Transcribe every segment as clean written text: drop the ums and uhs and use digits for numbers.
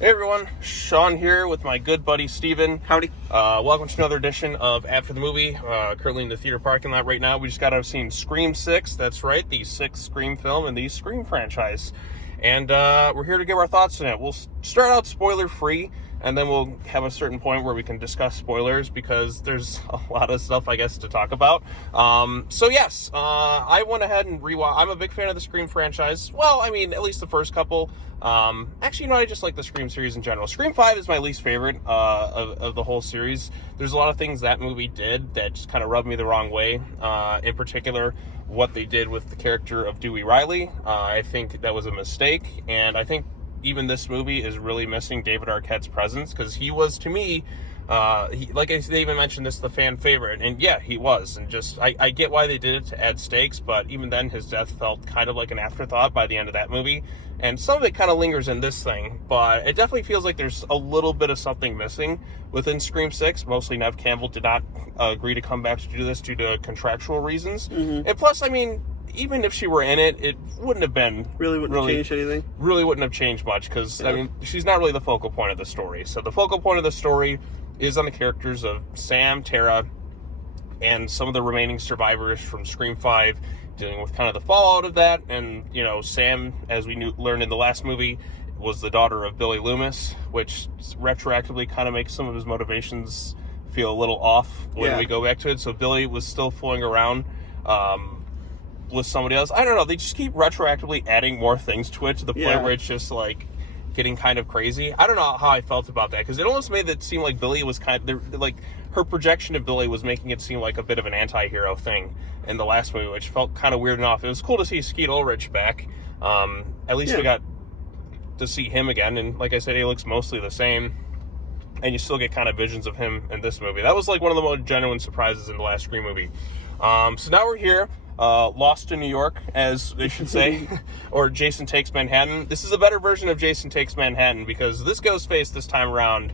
Hey everyone, Sean here with my good buddy Steven. Howdy. Welcome to another edition of After the Movie. Currently in the theater parking lot right now. We just got out of seeing Scream 6. That's right, the 6th Scream film in the Scream franchise. And we're here to give our thoughts on it. We'll start out spoiler-free, and then we'll have a certain point where we can discuss spoilers, because there's a lot of stuff, I guess, to talk about. So yes, I went ahead and rewatched. I'm a big fan of the Scream franchise. Well, I mean, at least the first couple. Actually, I just like the Scream series in general. Scream 5 is my least favorite of the whole series. There's a lot of things that movie did that just kind of rubbed me the wrong way. In particular, what they did with the character of Dewey Riley. I think that was a mistake, and I think even this movie is really missing David Arquette's presence, because he was, to me, they even mentioned this, the fan favorite, and yeah, he was, and just, I get why they did it to add stakes, but even then, his death felt kind of like an afterthought by the end of that movie, and some of it kind of lingers in this thing, but it definitely feels like there's a little bit of something missing within Scream 6. Mostly Neve Campbell did not agree to come back to do this due to contractual reasons, and plus, I mean, even if she were in it, it wouldn't have been... Really wouldn't have changed anything? Really wouldn't have changed much, because, I mean, she's not really the focal point of the story. So the focal point of the story is on the characters of Sam, Tara, and some of the remaining survivors from Scream 5, dealing with kind of the fallout of that. And, you know, Sam, as we learned in the last movie, was the daughter of Billy Loomis, which retroactively kind of makes some of his motivations feel a little off when we go back to it. So Billy was still fooling around with somebody else. I don't know, they just keep retroactively adding more things to it, to the point where it's just like getting kind of crazy. I don't know how I felt about that, because it almost made it seem like Billy was kind of, like, her projection of Billy was making it seem like a bit of an anti-hero thing in the last movie, which felt kind of weird enough. It was cool to see Skeet Ulrich back. At least we got to see him again, and like I said, he looks mostly the same, and you still get kind of visions of him in this movie. That was like one of the most genuine surprises in the last Scream movie. So now we're here, Lost in New York, as they should say, or Jason Takes Manhattan. This is a better version of Jason Takes Manhattan, because this Ghostface this time around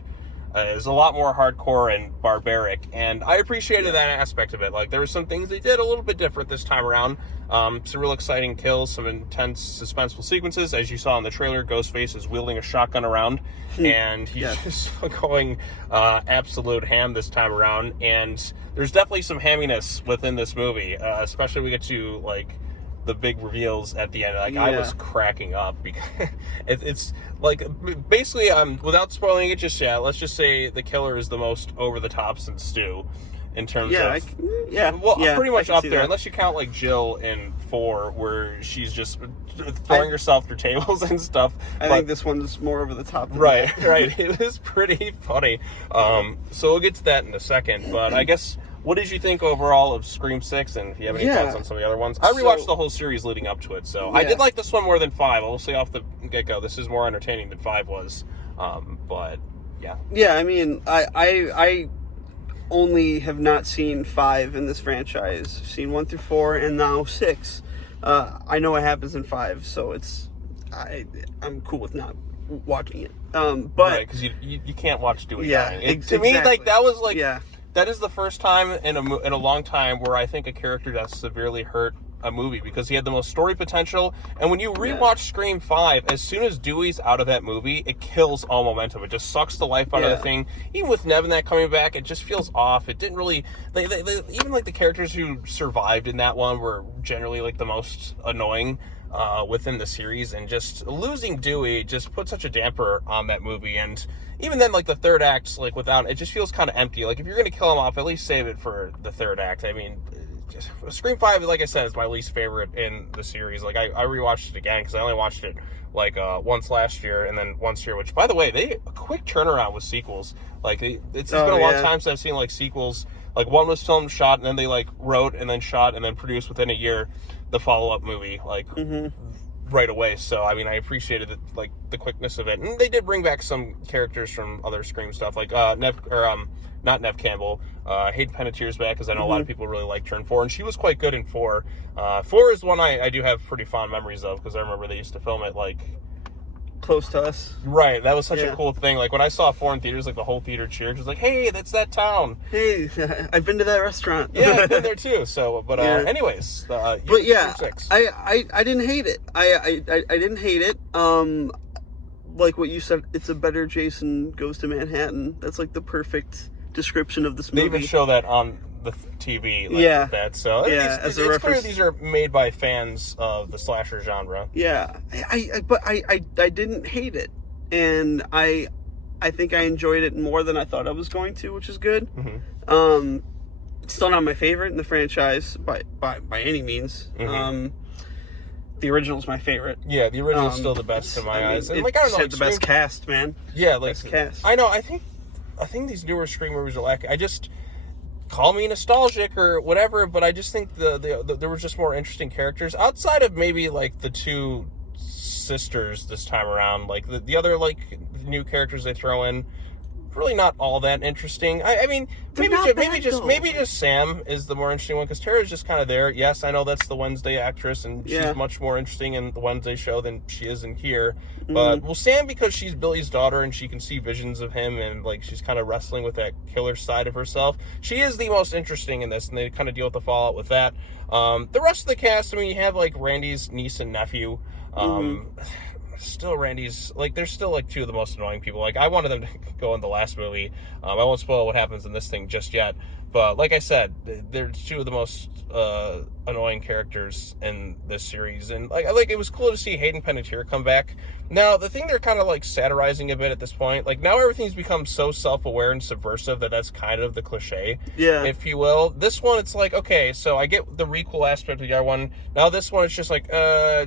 is a lot more hardcore and barbaric, and I appreciated that aspect of it. Like, there were some things they did a little bit different this time around. Some real exciting kills, some intense, suspenseful sequences. As you saw in the trailer, Ghostface is wielding a shotgun around, and he's just going absolute ham this time around, and there's definitely some hamminess within this movie, especially when we get to, like, the big reveals at the end. Like, I was cracking up, because it's like, basically, without spoiling it just yet, let's just say the killer is the most over-the-top since Stu, in terms of... pretty much up there, that. Unless you count, like, Jill in 4, where she's just throwing herself through tables and stuff. I think this one's more over the top than right. It was pretty funny. So we'll get to that in a second, but I guess... What did you think overall of Scream 6, and if you have any thoughts on some of the other ones? I rewatched the whole series leading up to it, so I did like this one more than 5. I will say off the get-go, this is more entertaining than 5 was, but, yeah. Yeah, I mean, I only have not seen 5 in this franchise. I've seen 1 through 4, and now 6. I know what happens in 5, so I'm cool with not watching it. But... Right, because you can't watch Dewey dying. To me, like, that was, like... That is the first time in a long time where I think a character that severely hurt a movie, because he had the most story potential. And when you rewatch Scream 5, as soon as Dewey's out of that movie, it kills all momentum. It just sucks the life out of the thing. Even with Neve and that coming back, it just feels off. It didn't really... even, like, the characters who survived in that one were generally, like, the most annoying within the series, and just losing Dewey just put such a damper on that movie. And even then, like, the third act, like, without it, just feels kind of empty. Like, if you're gonna kill him off, at least save it for the third act. I mean, Scream 5, like I said, is my least favorite in the series. Like, I rewatched it again, because I only watched it like once last year and then once here, which, by the way, a quick turnaround with sequels. Like, it's been a long time since I've seen, like, sequels. Like, one was filmed, shot, and then they, like, wrote and then shot and then produced within a year the follow-up movie, like, right away. So, I mean, I appreciated the quickness of it. And they did bring back some characters from other Scream stuff, like not Neve Campbell, Hayden Panettiere's back, because I know a lot of people really liked her in 4, and she was quite good in 4. 4 is one I do have pretty fond memories of, because I remember they used to film it, like, close to us. Right, that was such a cool thing. Like, when I saw 4 in theaters, like, the whole theater cheered. It was like, hey, that's that town. Hey, I've been to that restaurant. Yeah, I've been there too. So, but anyways. But yeah, I didn't hate it. I didn't hate it. like what you said, it's a better Jason Goes to Manhattan. That's like the perfect description of this movie. They even show that on the TV. Like, Yeah. with that. So Yeah, it's as a clear reference. these are made by fans of the slasher genre. Yeah, but I didn't hate it, and I think I enjoyed it more than I thought I was going to, which is good. Mm-hmm. It's still not my favorite in the franchise by any means. Mm-hmm. The original's my favorite. Yeah, the original's still the best in my eyes. And It like I don't know, had the best cast, man. Yeah, like Best cast. I know. I think these newer Scream movies are lacking. I just call me nostalgic or whatever, but I just think there was just more interesting characters outside of maybe like the two sisters this time around. Like the other like new characters they throw in, really not all that interesting. I mean, maybe just Sam is the more interesting one because Tara's just kind of there. Yes, I know that's the Wednesday actress, and she's much more interesting in the Wednesday show than she is in here. But well, Sam, because she's Billy's daughter and she can see visions of him, and like she's kind of wrestling with that killer side of herself. She is the most interesting in this, and they kind of deal with the fallout with that. The rest of the cast, I mean, you have like Randy's niece and nephew. Still Randy's, like, they're still like two of the most annoying people. Like, I wanted them to go in the last movie. I won't spoil what happens in this thing just yet, but like I said, they're two of the most annoying characters in this series. And like it was cool to see Hayden Panettiere come back. Now the thing they're kind of like satirizing a bit at this point, like now everything's become so self-aware and subversive that's kind of the cliche, if you will. This one, it's like, okay, so I get the requel aspect of the other one. Now this one, it's just like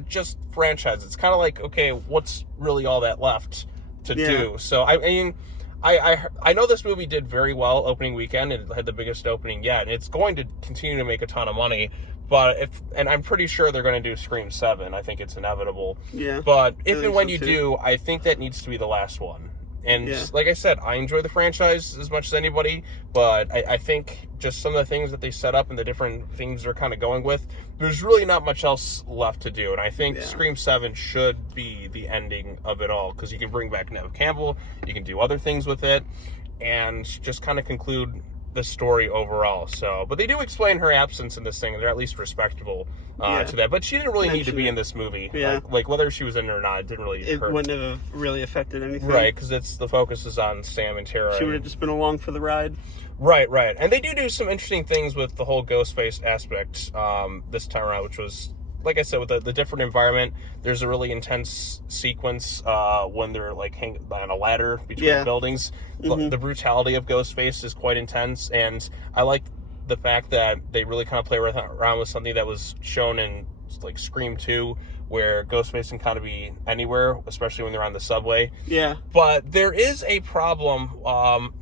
just franchise. It's kind of like, okay, what's really all that left to do? So I mean, I know this movie did very well opening weekend. It had the biggest opening yet, and it's going to continue to make a ton of money. But and I'm pretty sure they're going to do Scream 7. I think it's inevitable. Yeah. But if and when so you too. do, I think that needs to be the last one. And like I said, I enjoy the franchise as much as anybody, but I think just some of the things that they set up and the different things they're kind of going with, there's really not much else left to do. And I think Scream 7 should be the ending of it all, because you can bring back Neve Campbell, you can do other things with it, and just kind of conclude the story overall. So, but they do explain her absence in this thing, and they're at least respectable to that. But she didn't really need to be in this movie. Yeah. Like whether she was in it or not, it didn't really hurt. It wouldn't have really affected anything. Right, because the focus is on Sam and Tara. She would have just been along for the ride. Right. And they do some interesting things with the whole Ghostface aspect this time around, which was, like I said, with the different environment. There's a really intense sequence when they're like hanging on a ladder between buildings. The brutality of Ghostface is quite intense, and I like the fact that they really kind of play around with something that was shown in like Scream 2, where Ghostface can kind of be anywhere, especially when they're on the subway. Yeah. But there is a problem,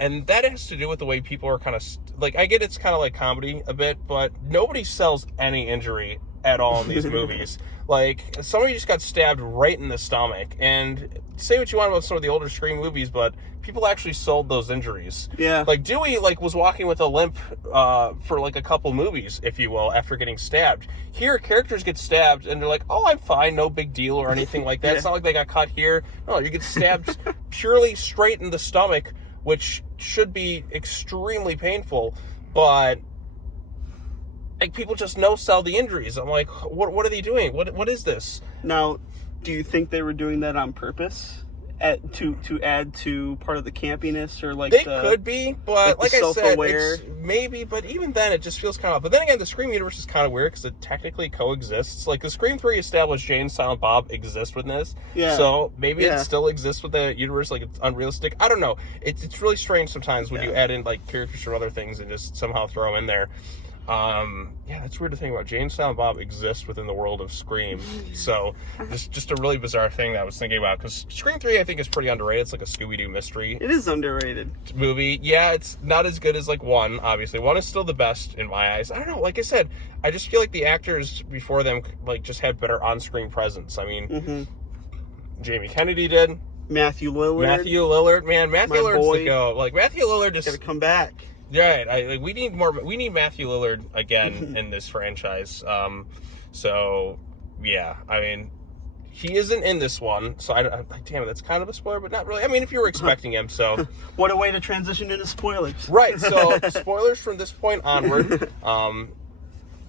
and that has to do with the way people are kind of like, I get it's kind of like comedy a bit, but nobody sells any injury at all in these movies. Like, somebody just got stabbed right in the stomach, and say what you want about some of the older Scream movies, but people actually sold those injuries. Yeah. Like, Dewey, like, was walking with a limp for, like, a couple movies, if you will, after getting stabbed. Here, characters get stabbed, and they're like, oh, I'm fine, no big deal or anything like that. It's not like they got cut here. No, you get stabbed purely straight in the stomach, which should be extremely painful, but like, people just no-sell the injuries. I'm like, what are they doing? What is this? Now, do you think they were doing that on purpose? To add to part of the campiness, or like they could be, but like I said, it's maybe. But even then, it just feels kind of. But then again, the Scream universe is kind of weird because it technically coexists. Like the Scream 3 established Jay and Silent Bob exist within this, so maybe it still exists with the universe. Like it's unrealistic. I don't know. It's really strange sometimes when you add in like characters from other things and just somehow throw them in there. That's weird to think about. Jay and Silent Bob exist within the world of Scream, so just a really bizarre thing that I was thinking about, because Scream 3 I think is pretty underrated. It's like a Scooby-Doo mystery. It is underrated movie. Yeah, it's not as good as like 1, obviously. 1 is still the best in my eyes. I don't know, like I said, I just feel like the actors before them like just had better on-screen presence. I mean, Jamie Kennedy did. Matthew Lillard, man, Matthew Lillard's the go. Like Matthew Lillard just gotta come back. Right, we need more. We need Matthew Lillard again in this franchise. So yeah, I mean, he isn't in this one, so I'm like, damn it, that's kind of a spoiler, but not really. I mean, if you were expecting him, so what a way to transition into spoilers. Right. So spoilers from this point onward.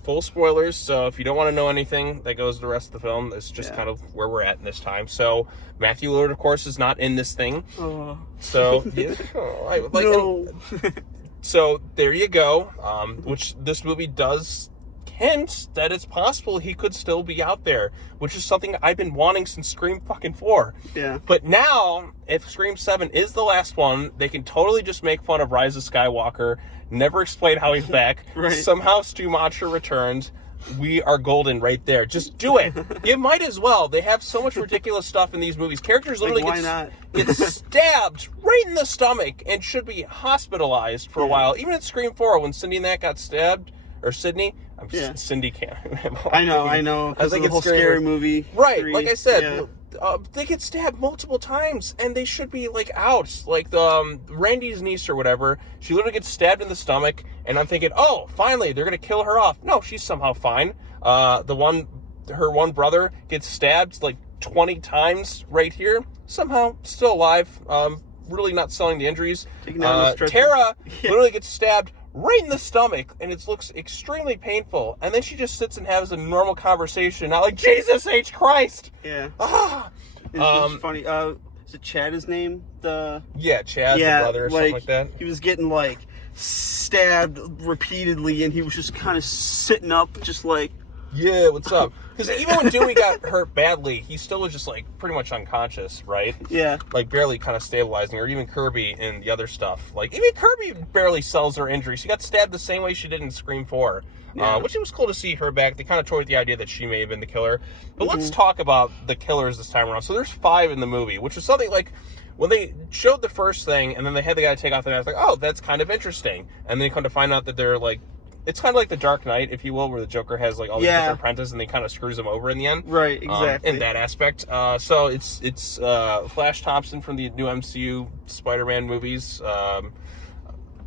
full spoilers, so if you don't want to know anything that goes to the rest of the film, it's just kind of where we're at in this time. So Matthew Lillard, of course, is not in this thing. Oh. So No. So there you go. Which this movie does hint that it's possible he could still be out there, which is something I've been wanting since Scream fucking 4. Yeah. But now, if Scream 7 is the last one, they can totally just make fun of Rise of Skywalker, never explain how he's back. Right. Somehow Stu Macher returned. We are golden right there. Just do it. You might as well. They have so much ridiculous stuff in these movies. Characters literally get stabbed right in the stomach and should be hospitalized for a while. Even in Scream 4, when Cindy and that got stabbed, or Sydney, Cindy can't remember. I know. I think it's the whole scary movie. Right, 3. like I said, they get stabbed multiple times, and they should be, like, out. Like, Randy's niece or whatever, she literally gets stabbed in the stomach, and I'm thinking, oh, finally, they're going to kill her off. No, she's somehow fine. Her one brother gets stabbed, like, 20 times right here. Somehow, still alive. Really not selling the injuries. Tara literally gets stabbed right in the stomach, and it looks extremely painful. And then she just sits and has a normal conversation, not like, Jesus H. Christ! Yeah. Ah! It's just funny. Is it Chad his name? Chad, the brother, or something like that. He was getting, like, stabbed repeatedly, and he was just kind of sitting up, just like... Yeah, what's up? Because even when Dewey got hurt badly, he still was just, like, pretty much unconscious, right? Yeah. Like, barely kind of stabilizing, or even Kirby and the other stuff. Like, even Kirby barely sells her injury. She got stabbed the same way she did in Scream 4, which it was cool to see her back. They kind of toyed with the idea that she may have been the killer. But let's talk about the killers this time around. So there's 5 in the movie, which is something, like, when they showed the first thing, and then they had the guy take off the mask, like, oh, that's kind of interesting. And then you come to find out that they're, like, it's kind of like the Dark Knight, if you will, where the Joker has, like, all these different apprentices, and they kind of screws them over in the end. Right, exactly. In that aspect. So it's Flash Thompson from the new MCU Spider-Man movies.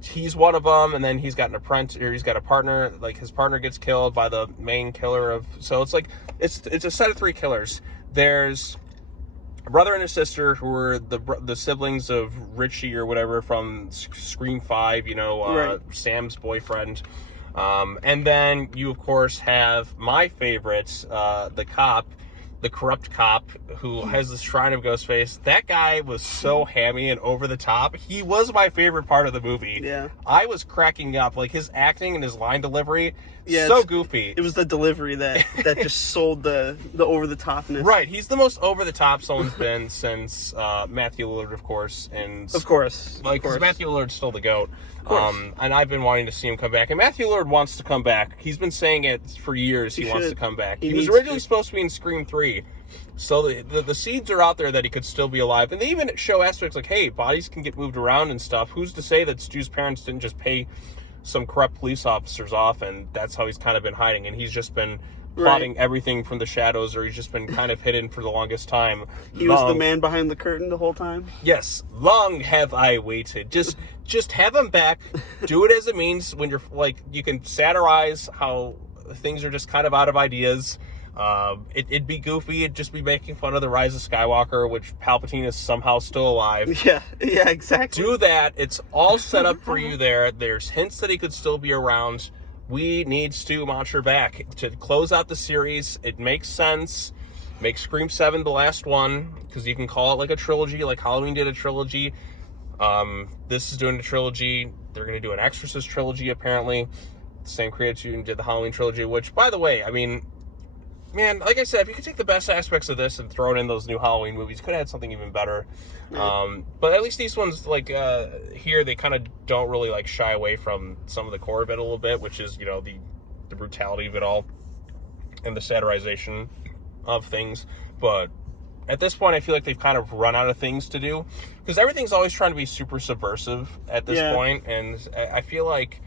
He's one of them, and then he's got an apprentice, or he's got a partner. Like, his partner gets killed by the main killer of... So it's like, it's a set of 3 killers. There's a brother and a sister who were the siblings of Richie or whatever from Scream 5, Sam's boyfriend. And then you, of course, have my favorite, the cop, the corrupt cop who has this shrine of Ghostface. That guy was so hammy and over the top. He was my favorite part of the movie. Yeah. I was cracking up. Like, his acting and his line delivery, so goofy. It was the delivery that just sold the over-the-topness. Right. He's the most over-the-top someone's been since Matthew Lillard, of course. And Of course. Like, because Matthew Lillard's still the GOAT. And I've been wanting to see him come back. And Matthew Lillard wants to come back. He's been saying it for years. He wants to come back. He was originally supposed to be in Scream 3. So the seeds are out there that he could still be alive. And they even show aspects like, hey, bodies can get moved around and stuff. Who's to say that Stu's parents didn't just pay some corrupt police officers off, and that's how he's kind of been hiding. And he's just been plotting everything from the shadows, or he's just been kind of hidden for the longest time. He was the man behind the curtain the whole time? Yes. Long have I waited. Just have him back. Do it as it means when you're, like, you can satirize how things are just kind of out of ideas. It'd be goofy. It'd just be making fun of the Rise of Skywalker, which Palpatine is somehow still alive. Yeah, exactly. Do that. It's all set up for you there. There's hints that he could still be around. We need Stu Macher back to close out the series. It makes sense. Make Scream 7 the last one, because you can call it like a trilogy, like Halloween did a trilogy. This is doing a trilogy. They're going to do an Exorcist trilogy, apparently. The same creator who did the Halloween trilogy, which, by the way, I mean, man, like I said, if you could take the best aspects of this and throw it in those new Halloween movies, you could have had something even better. But at least these ones, like, here, they kind of don't really, like, shy away from some of the core of it a little bit, which is, the brutality of it all and the satirization of things. But at this point, I feel like they've kind of run out of things to do, because everything's always trying to be super subversive at this point, and I feel like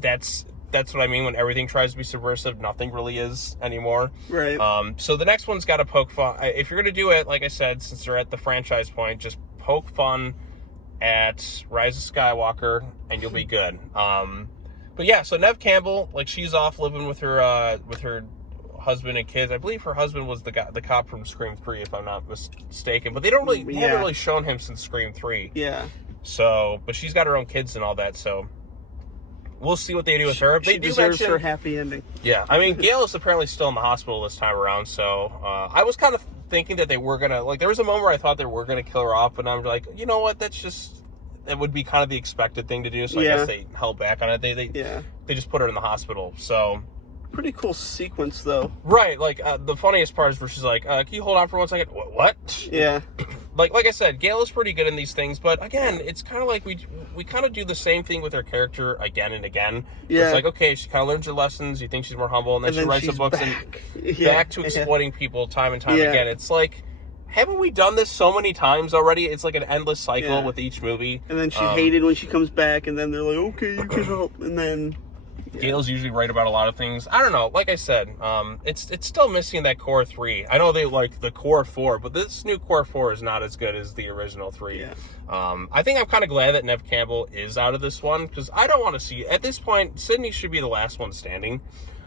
that's what I mean when everything tries to be subversive. Nothing really is anymore. Right. So the next one's got to poke fun. If you're going to do it, like I said, since they're at the franchise point, just poke fun at Rise of Skywalker, and you'll be good. But yeah, so Neve Campbell, like, she's off living with her husband and kids. I believe her husband was the cop from Scream 3, if I'm not mistaken. But they haven't really shown him since Scream 3. Yeah. So, but she's got her own kids and all that, so we'll see what they do with her. They She do deserves mention her happy ending. Yeah, I mean, Gale is apparently still in the hospital this time around, so I was kind of thinking that they were gonna, like, there was a moment where I thought they were gonna kill her off, but I'm like, you know what, that would be kind of the expected thing to do, so I guess they held back on it. They just put her in the hospital, so. Pretty cool sequence, though. Right, like, the funniest part is where she's like, can you hold on for 1 second? What? Yeah. Like I said, Gale is pretty good in these things, but again, it's kind of like we kind of do the same thing with her character again and again. Yeah. It's like, okay, she kind of learns her lessons, you think she's more humble, and then she writes the books back. and back to exploiting people time and time again. It's like, haven't we done this so many times already? It's like an endless cycle with each movie. And then she hated when she comes back, and then they're like, okay, you can help, and then... Gale's usually right about a lot of things. I don't know. Like I said, it's still missing that core 3. I know they like the core 4, but this new core 4 is not as good as the original 3. Yeah. I think I'm kind of glad that Neve Campbell is out of this one, because I don't want to see, at this point, Sydney should be the last one standing.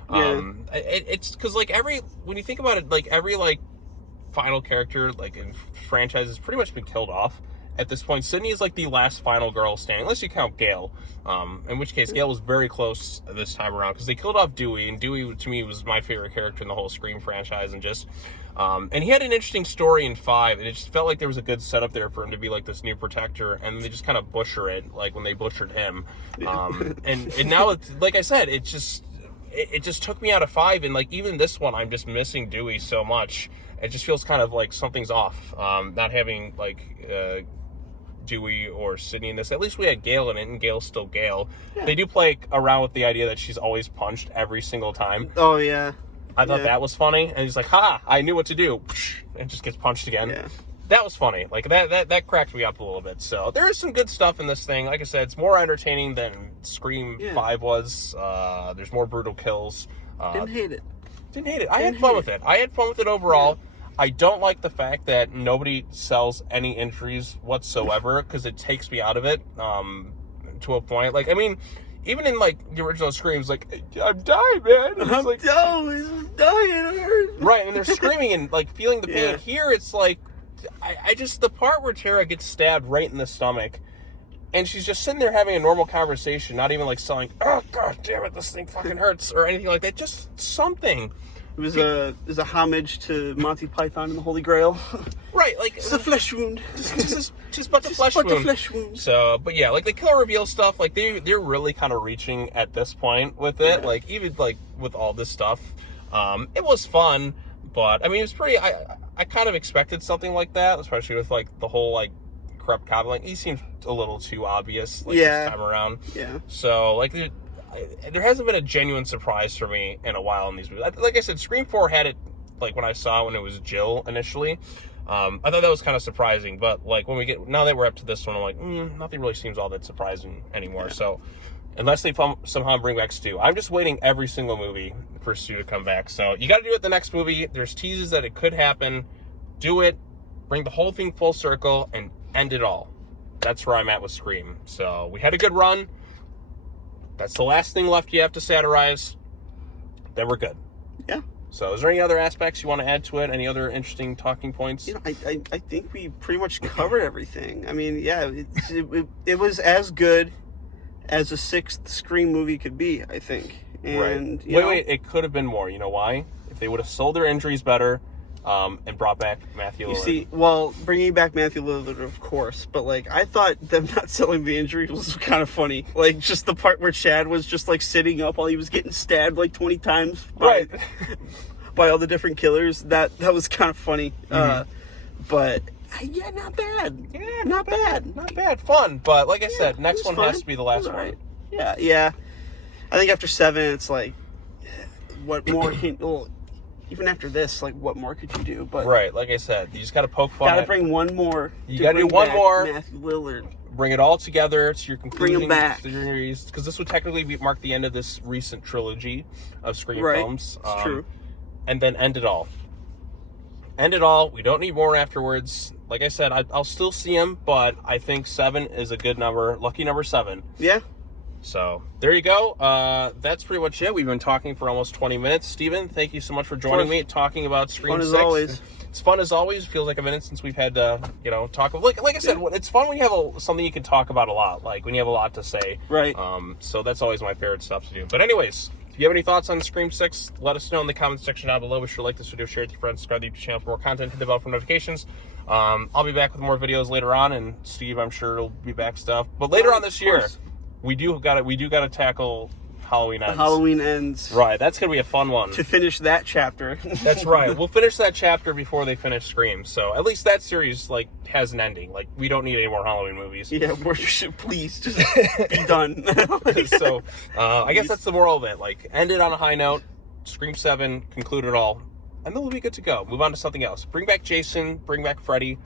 It's because, like, when you think about it, like, every, like, final character, like, in franchise has pretty much been killed off. At this point, Sydney is like the last final girl standing, unless you count Gale. In which case, Gale was very close this time around because they killed off Dewey, and Dewey to me was my favorite character in the whole Scream franchise, and and he had an interesting story in 5, and it just felt like there was a good setup there for him to be like this new protector, and they just kind of butcher it, like when they butchered him. And now, it's, like I said, it just took me out of 5, and like even this one, I'm just missing Dewey so much. It just feels kind of like something's off, not having like Dewey or Sydney in this. At least we had Gale in it, and Gale's still Gale. Yeah. They do play around with the idea that she's always punched every single time. Oh, yeah. I thought that was funny, and he's like, ha, I knew what to do, and just gets punched again. Yeah. That was funny. Like, that cracked me up a little bit. So there is some good stuff in this thing. Like I said, it's more entertaining than Scream 5 was. There's more brutal kills. Didn't hate it. I had fun with it. I had fun with it overall. Yeah. I don't like the fact that nobody sells any injuries whatsoever, because it takes me out of it to a point. Like, I mean, even in, like, the original Screams, like, I'm dying, man. I'm like, dying, it hurts. Right, and they're screaming and, like, feeling the pain. Here, it's like, I just, the part where Tara gets stabbed right in the stomach, and she's just sitting there having a normal conversation, not even, like, selling, oh, God damn it, this thing fucking hurts, or anything like that. Just something. It was a homage to Monty Python and the Holy Grail. Right, like... It's a flesh wound. Just but the flesh wound. So, but yeah, like the kill reveal stuff, like they're really kind of reaching at this point with it. Yeah. Like, even like with all this stuff. It was fun, but I mean, it was pretty... I kind of expected something like that, especially with like the whole like corrupt cop. Like, he seems a little too obvious like this time around. Yeah. So, like... There hasn't been a genuine surprise for me in a while in these movies. Like I said, Scream 4 had it, like, when I saw it when it was Jill initially. I thought that was kind of surprising, but, like, now that we're up to this one, I'm like, nothing really seems all that surprising anymore. Yeah. So, unless they somehow bring back Stu. I'm just waiting every single movie for Stu to come back. So, you got to do it the next movie. There's teases that it could happen. Do it. Bring the whole thing full circle and end it all. That's where I'm at with Scream. So, we had a good run. That's the last thing left you have to satirize. Then we're good. Yeah. So is there any other aspects you want to add to it? Any other interesting talking points? You know, I think we pretty much covered everything. I mean, yeah, it was as good as a 6th Scream movie could be, I think. And, right. Wait, it could have been more. You know why? If they would have sold their injuries better, and brought back Matthew Lillard. You see, well, bringing back Matthew Lillard, of course, but, like, I thought them not selling the injuries was kind of funny. Like, just the part where Chad was just, like, sitting up while he was getting stabbed, like, 20 times by all the different killers. That was kind of funny. Mm-hmm. But, yeah, not bad. Yeah, not bad. Not bad. Fun. But, like I said, next one has to be the last one. Right. Yeah. I think after 7, it's like, what more can... Well, even after this, like, what more could you do? But right, like I said, you just got to poke fun. Got to bring one more. You got to do one more. Matthew Lillard. Bring it all together to your conclusion. Bring him back. Because this would technically mark the end of this recent trilogy of Scream films. It's true. And then end it all. End it all. We don't need more afterwards. Like I said, I'll still see him, but I think 7 is a good number. Lucky number 7. Yeah. So there you go. That's pretty much it. We've been talking for almost 20 minutes. Steven, thank you so much for joining me talking about Scream 6. Fun as always. It's fun as always. Feels like a minute since we've had to, talk. Like I said, it's fun when you have something you can talk about a lot. Like when you have a lot to say. Right. So that's always my favorite stuff to do. But anyways, if you have any thoughts on Scream 6, let us know in the comments section down below. Be sure to like this video, share it with your friends, subscribe to the YouTube channel for more content, hit the bell for notifications. I'll be back with more videos later on, and Steve, I'm sure, will be back stuff. But later on this year, we do got to tackle Halloween Ends. Halloween Ends. Right, that's gonna be a fun one to finish that chapter. That's right. We'll finish that chapter before they finish Scream. So at least that series has an ending. We don't need any more Halloween movies. Yeah, please just be done. So I guess that's the moral of it. End it on a high note. Scream 7, conclude it all, and then we'll be good to go. Move on to something else. Bring back Jason. Bring back Freddy.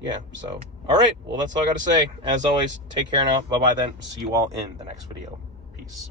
Yeah. So all right. Well, that's all I got to say. As always, take care now. Bye bye. Then see you all in the next video. Peace.